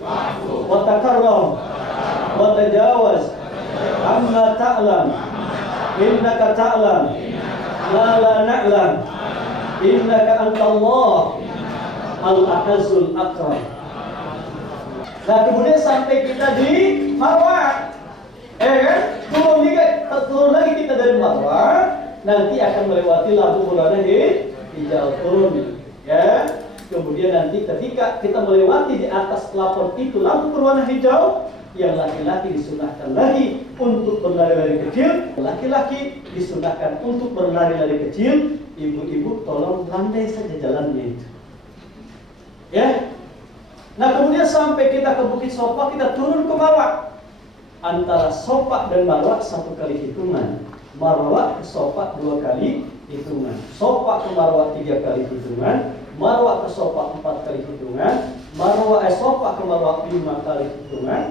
wa takarram, wa tajawaz, amma ta'lam, innaka ta'lam, la na'lam, innaka antallah, al-ahazzul akram. Nah, kemudian sampai kita di Marwah, kan? Turun lagi kita dari Marwah, nanti akan melewati lampu berwarna hijau, turun, ya. Kemudian nanti ketika kita melewati di atas pelapor itu lampu berwarna hijau, yang laki-laki disunahkan lagi untuk berlari-lari kecil, laki-laki disunahkan untuk berlari-lari kecil, ibu-ibu tolong landai saja jalannya itu, ya. Nah, kemudian sampai kita ke Bukit Sofa, kita turun ke Marwah. Antara Sofa dan Marwah 1 kali hitungan, Marwah ke Sofa 2 kali hitungan, Sofa ke Marwah 3 kali hitungan, Marwah ke Sofa 4 kali hitungan, Sofa ke Marwah 5 kali hitungan,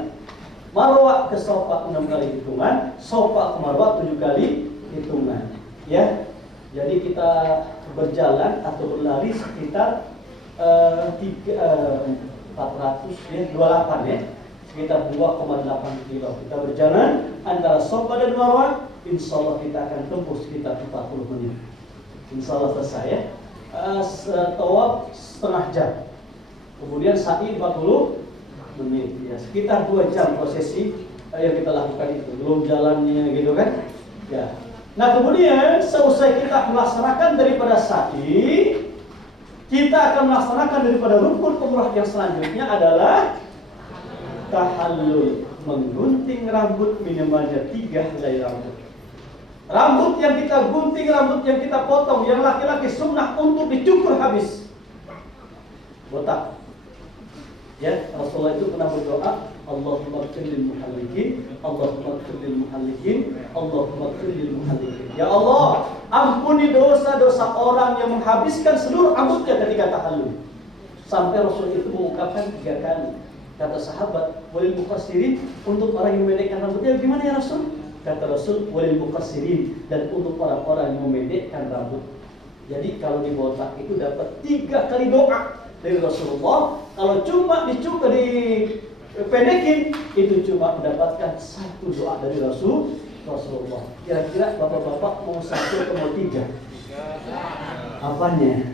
Marwah ke Sofa 6 kali hitungan, Sofa ke Marwah 7 kali hitungan. Ya, jadi kita berjalan atau berlari sekitar 400 ya, 28 ya, sekitar 2,8 kilo. Kita berjalan antara Sofa dan Marwah, insya Allah kita akan tempuh sekitar 40 menit. Insya Allah selesai ya. Tawaf setengah jam, kemudian sa'i 40 menit ya, sekitar 2 jam prosesi yang kita lakukan itu, belum jalannya gitu kan ya. Nah, kemudian selesai kita melaksanakan daripada sa'i, kita akan melaksanakan daripada rukun umrah yang selanjutnya adalah tahallul, menggunting rambut minimalnya 3 helai rambut. Rambut yang kita gunting, rambut yang kita potong, yang laki-laki sunnah untuk dicukur habis, botak. Ya, Rasulullah itu pernah berdoa, Allahumma ighfir lil muhallikin, Allahumma ighfir lil muhallikin, Allahumma ighfir lil muhallikin. Ya Allah, ampuni dosa-dosa orang yang menghabiskan seluruh rambutnya ketika tahallul. Sampai Rasul itu mengungkapkan 3 kali. Kata sahabat, walil muqassirin, untuk orang yang memendekkan rambutnya gimana ya Rasul? Kata Rasul, walil muqassirin, dan untuk orang-orang yang memendekkan rambut. Jadi kalau dibotak itu dapat 3 kali doa dari Rasulullah. Kalau cuma dicukur, dipendekin, itu cuma mendapatkan 1 doa dari Rasulullah. Kira-kira bapak-bapak mau 1 atau mau 3? Apanya?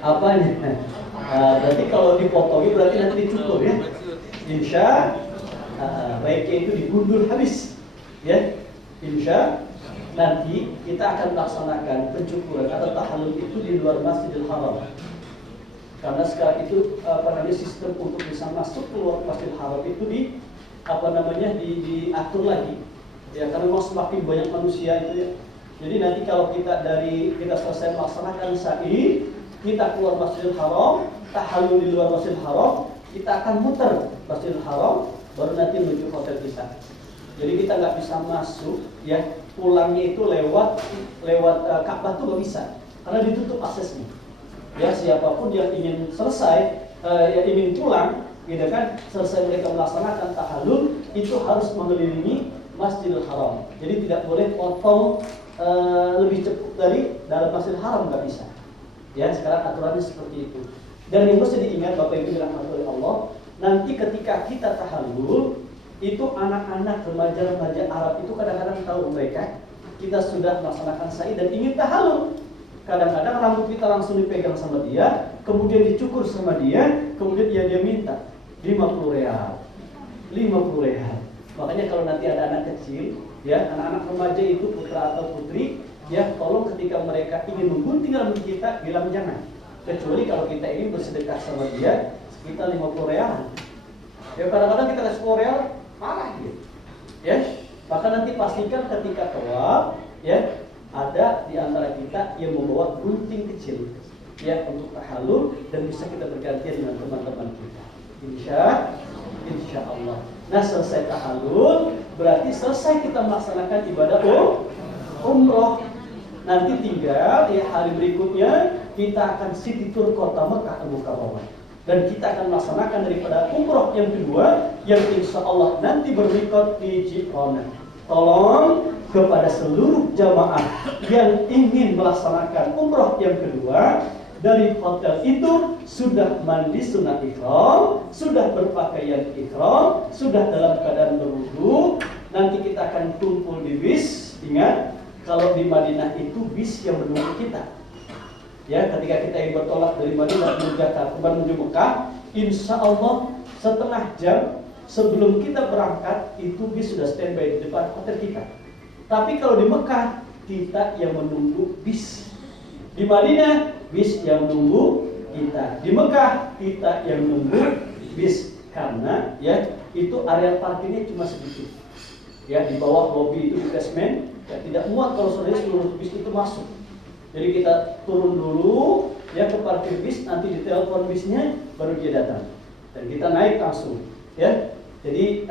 Apanya? Berarti kalau dipotongi berarti nanti dicukur ya. Insya baiknya itu digundul habis ya. Insya nanti kita akan melaksanakan pencukuran atau tahallul itu di luar Masjidil Haram. Karena sekarang itu sistem untuk bisa masuk keluar Masjidil Haram itu diatur lagi. Ya, karena memang semakin banyak manusia itu ya. Jadi nanti kalau kita selesai melaksanakan sa'i, kita keluar Masjidil Haram, tahallul di luar Masjidil Haram, kita akan muter Masjidil Haram, baru nanti menuju hotel kita. Jadi kita nggak bisa masuk ya, pulangnya itu lewat Ka'bah tuh nggak bisa, karena ditutup aksesnya. Ya, siapapun yang ingin selesai, yang ingin pulang, gitu kan, selesai mereka melaksanakan tahallul, itu harus mengelilingi Masjidil Haram. Jadi tidak boleh potong lebih cepat dari dalam Masjidil Haram, nggak bisa. Ya, sekarang aturannya seperti itu. Dan yang mesti diingat Bapak Ibu dirahmati oleh Allah, nanti ketika kita tahallul, itu anak-anak remaja-remaja Arab itu kadang-kadang tahu mereka kita sudah melaksanakan sa'i dan ingin tahallul. Kadang-kadang rambut kita langsung dipegang sama dia, kemudian dicukur sama dia, kemudian dia minta 50 real. Makanya kalau nanti ada anak kecil, ya anak-anak remaja itu putra atau putri, ya tolong ketika mereka ingin menggunting rambut kita, bilang jangan. Kecuali kalau kita ingin bersedekah sama dia sekitar 50 real. Ya kadang-kadang kita kasih 10 real, marah gitu. Ya, maka nanti pastikan ketika tawaf, ya ada di antara kita yang membawa gunting kecil, ya untuk tahallul dan bisa kita bergantian dengan teman-teman kita. Insya Allah. Nah selesai tahallul berarti selesai kita melaksanakan ibadah umroh. Nanti tinggal ya hari berikutnya kita akan city tour kota Mekah Al-Mukarramah dan kita akan melaksanakan daripada umroh yang kedua yang insya Allah nanti bermikot di Ji'rana. Tolong kepada seluruh jamaah yang ingin melaksanakan umroh yang kedua, dari hotel itu sudah mandi sunat ihram, sudah berpakaian ihram, sudah dalam keadaan berwudu. Nanti kita akan kumpul di bis. Ingat, kalau di Madinah itu bis yang menunggu kita. Ya, ketika kita ingin bertolak dari Madinah menuju Mekah, insya Allah setengah jam sebelum kita berangkat itu bis sudah standby di depan hotel kita. Tapi kalau di Mekah kita yang menunggu bis. Di Madinah bis yang menunggu kita. Di Mekah kita yang menunggu bis karena ya itu area parkirnya cuma sedikit. Ya di bawah lobi itu di basement ya tidak muat kalau seluruh bis itu masuk. Jadi kita turun dulu ya ke parkir bis, nanti ditelepon bisnya baru dia datang dan kita naik langsung. Ya, jadi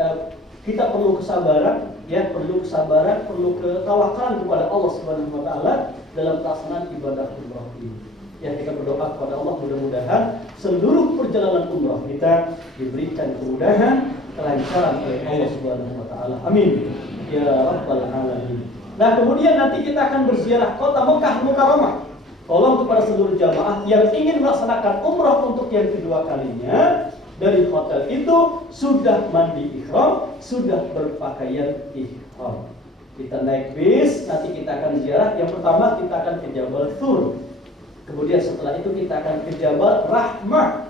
kita perlu kesabaran, ya perlu kesabaran, perlu ketawakalan kepada Allah Subhanahu Wa Taala dalam pelaksanaan ibadah umrah ini. Ya kita berdoa kepada Allah mudah-mudahan seluruh perjalanan umrah kita diberikan kemudahan, kelancaran oleh Allah Subhanahu Wa Taala. Amin. Ya Rabbal Alamin. Nah kemudian nanti kita akan berziarah kota Mekah Mukarramah. Tolong kepada seluruh jamaah yang ingin melaksanakan umrah untuk yang kedua kalinya, dari hotel itu sudah mandi ihram, sudah berpakaian ihram. Kita naik bis, nanti kita akan ziarah. Yang pertama kita akan ke Jabal Thur. Kemudian setelah itu kita akan ke Jabal Rahmah.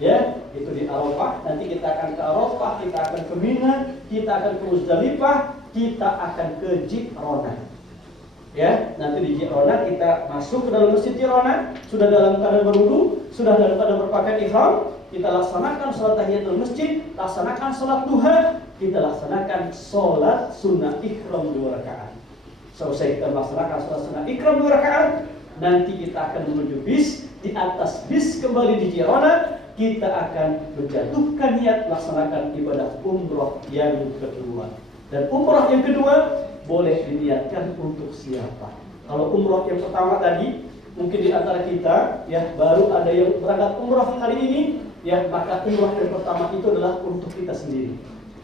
Ya, itu di Arafah. Nanti kita akan ke Arafah, kita akan ke Mina, kita akan ke Muzdalifah, kita akan ke Ji'rana. Ya, nanti di Ji'rana kita masuk ke dalam masjid Ji'rana, sudah dalam keadaan berwudu, sudah dalam keadaan berpakaian ihram, kita laksanakan sholat tahiyatul masjid, laksanakan sholat duha, kita laksanakan sholat sunnah ihram 2 rakaat. Selesai kita melaksanakan sholat sunnah ihram 2 rakaat, nanti kita akan menuju bis. Di atas bis kembali di Ji'rana, kita akan menjatuhkan niat melaksanakan ibadah umroh yang kedua. Dan umroh yang kedua boleh diniatkan untuk siapa? Kalau umroh yang pertama tadi, mungkin di antara kita ya baru ada yang berangkat umroh kali ini, ya maka umroh yang pertama itu adalah untuk kita sendiri.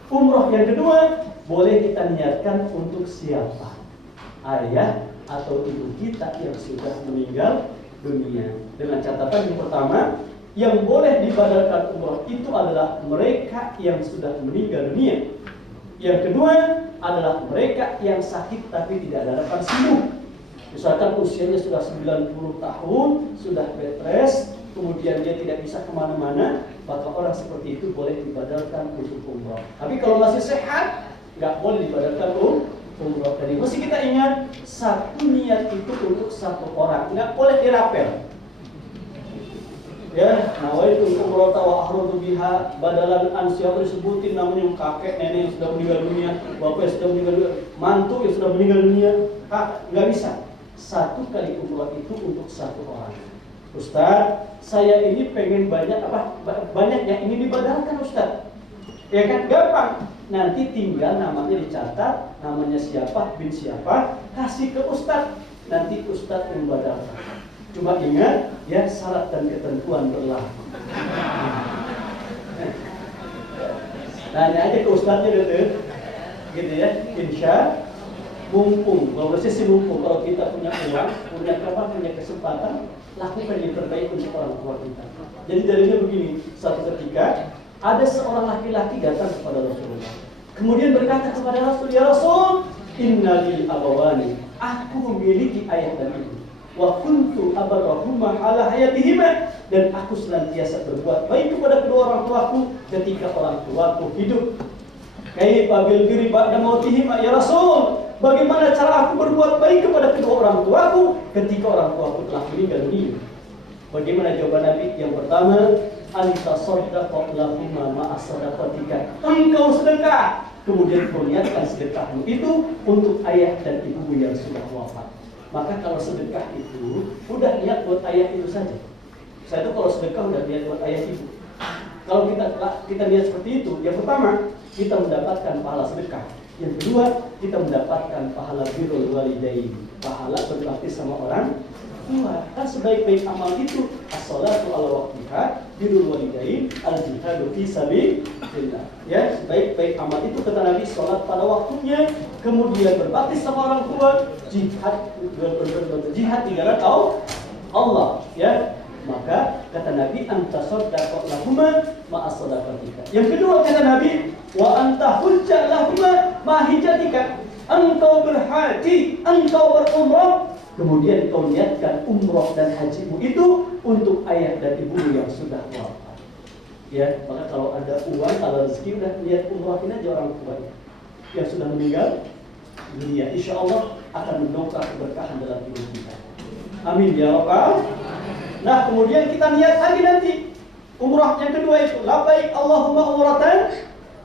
Umroh yang kedua boleh kita niatkan untuk siapa? Ayah atau ibu kita yang sudah meninggal dunia. Dengan catatan yang pertama, yang boleh dibadalkan umroh itu adalah mereka yang sudah meninggal dunia. Yang kedua adalah mereka yang sakit tapi tidak ada harapan sembuh. Misalkan usianya sudah 90 tahun, sudah bed rest, kemudian dia tidak bisa kemana-mana, maka orang seperti itu boleh dibadalkan untuk umroh. Tapi kalau masih sehat, nggak boleh dibadalkan umroh. Jadi mesti kita ingat, satu niat itu untuk satu orang, nggak boleh dirapel. Ya, nawaitu umroh wa ahrudu biha badalan an siapa disebutin namanya kakek nenek yang sudah meninggal dunia, bapak yang sudah meninggal dunia, mantu yang sudah meninggal dunia, nggak bisa. Satu kali umroh itu untuk satu orang. Ustaz, saya ini pengen banyak yang ingin dibadalkan Ustaz. Ya kan gampang. Nanti tinggal namanya dicatat, namanya siapa bin siapa, kasih ke Ustaz. Nanti Ustaz yang membadalkan. Cuma ingat ya syarat dan ketentuan berlaku. Nanya aja ke Ustaznya gitu ya. Insya mumpung, kalau sisi mumpung, kalau kita punya uang, punya kesempatan, lakukan yang terbaik untuk orang tua kita. Jadi dalilnya begini, satu ketika ada seorang laki-laki datang kepada Rasulullah. Kemudian berkata kepada Rasul, ya Rasul, innalil abawani, aku memiliki ayah dan ibu. Wa kuntu abarrahuma ala hayatihima, dan aku senantiasa berbuat baik kepada kedua orang tuaku ketika orang tuaku hidup. Kaifa bil birri ba'da mautihim ya Rasul? Bagaimana cara aku berbuat baik kepada kedua orang tuaku ketika orang tuaku telah meninggal dunia? Bagaimana jawaban Nabi? Yang pertama, anta shaddaqa lahuma ma'a shadaqatika. Engkau sedekah, kemudian kau niatkan sedekahmu itu untuk ayah dan ibumu yang sudah wafat. Maka kalau sedekah itu udah niat buat ayah itu saja. Saya itu kalau sedekah udah niat buat ayah ibu. Kalau kita niat seperti itu, yang pertama kita mendapatkan pahala sedekah. Yang kedua, kita mendapatkan pahala birrul walidain, pahala berbakti sama orang tua. Kan sebaik-baik amal itu as-shalatu ala waqtiha, birrul walidain, al-jihadu fi sabilillah. Ya, sebaik-baik amal itu kata Nabi, salat pada waktunya, kemudian berbakti sama orang tua, jihad di jalan Allah, ya. Maka kata Nabi, anta shaddaqa lahuma ma'a shadaqatika. Yang kedua kata Nabi, wa anta hujja lahuma ma'a hijjatika. Engkau berhaji, engkau berumrah, kemudian kau niatkan umrah dan hajimu itu untuk ayah dan ibumu yang sudah wafat. Ya, maka kalau ada uang, kalau rezeki udah niat umrahin aja orang tuanya yang sudah meninggal dunia. Insya Allah akan mendongkrak keberkahan dalam hidup kita. Amin ya Rabbal. Nah, kemudian kita niat lagi nanti umrah yang kedua itu, labbaik Allahumma umratan.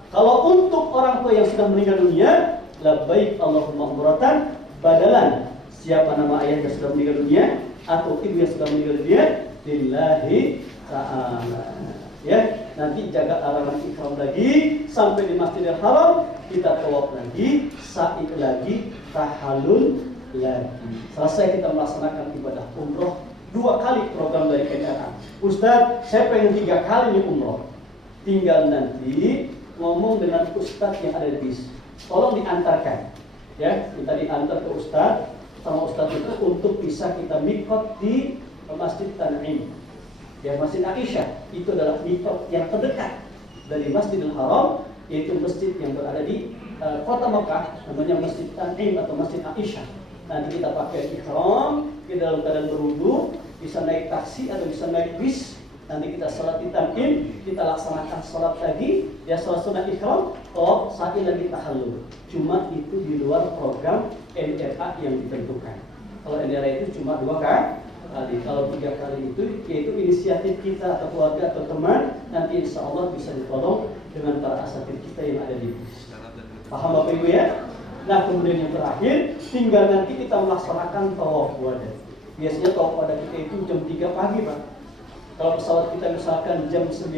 Kalau untuk orang tua yang sudah meninggal dunia, labbaik Allahumma umratan badalan siapa nama ayah yang sudah meninggal dunia atau ibu yang sudah meninggal dunia, lillahi ta'ala. Ya, nanti jaga larangan ihram lagi sampai di Masjidil Haram, kita tawaf lagi, sa'i lagi, tahallul lagi. Selesai kita melaksanakan ibadah umroh 2 kali program dari KNRA. Ustaz, saya pengen 3 kali nih umroh. Tinggal nanti ngomong dengan Ustaz yang ada di bis. Tolong diantarkan, ya, minta diantar ke Ustaz sama Ustaz itu untuk bisa kita mikot di Masjid Tan'im. Ya, Masjid Aisyah itu adalah mikot yang terdekat dari Masjidil Haram, yaitu masjid yang berada di kota Mekah, namanya Masjid Tan'im atau Masjid Aisyah. Nanti kita pakai ihram, kita dalam keadaan berwudu, bisa naik taksi atau bisa naik bis. Nanti kita salat di Tan'im, kita laksanakan salat lagi, ya salat sunat ihram, sa'i lagi tahallul. Cuma itu di luar program NRA yang ditentukan. Kalau NRA itu cuma 2 kali. Kalau 3 kali itu yaitu inisiatif kita atau keluarga atau teman, nanti insya Allah bisa ditolong dengan para asatid kita yang ada di bis. Paham Bapak Ibu ya? Nah, kemudian yang terakhir, tinggal nanti kita melaksanakan tawaf wada. Biasanya tawaf wada kita itu jam 3 pagi, Pak. Kalau pesawat kita misalkan jam 7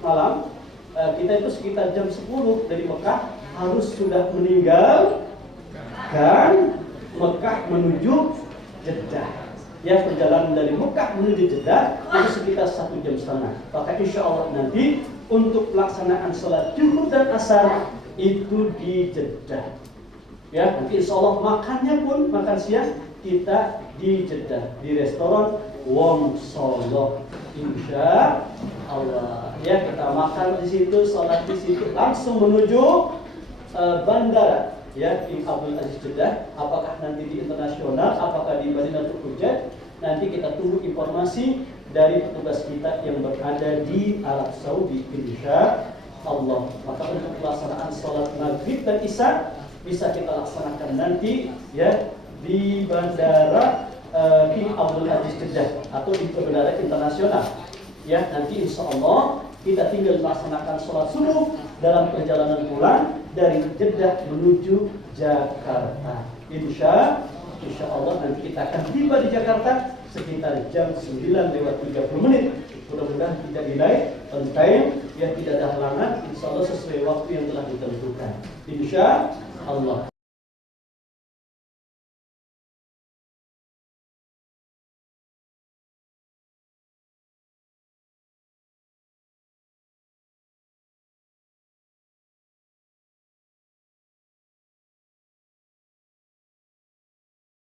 malam, kita itu sekitar jam 10 dari Mekah harus sudah meninggalkan Mekah menuju Jeddah. Ya, perjalanan dari Mekah menuju Jeddah itu sekitar 1,5 jam. Maka insya Allah nanti untuk pelaksanaan sholat zuhur dan asar itu di Jeddah. Ya, nanti insya Allah makannya pun makan siang kita di Jeddah di restoran Wong Solo, insya Allah. Ya, kita makan di situ, sholat di situ, langsung menuju bandara. Ya, King Abdul Aziz Jeddah. Apakah nanti di internasional, apakah di Madinatul Hujjah? Nanti kita tunggu informasi dari petugas kita yang berada di Arab Saudi, insya Allah. Maka untuk pelaksanaan sholat maghrib dan isya bisa kita laksanakan nanti ya di bandara King Abdul Aziz Jeddah atau di bandara internasional. Ya, nanti insya Allah kita tinggal melaksanakan sholat subuh dalam perjalanan pulang dari Jeddah menuju Jakarta. Insya Allah nanti kita akan tiba di Jakarta sekitar jam 9:30. Mudah-mudahan tidak delay on time, ya tidak ada halangan. Insya Allah sesuai waktu yang telah ditentukan. Insya Allah.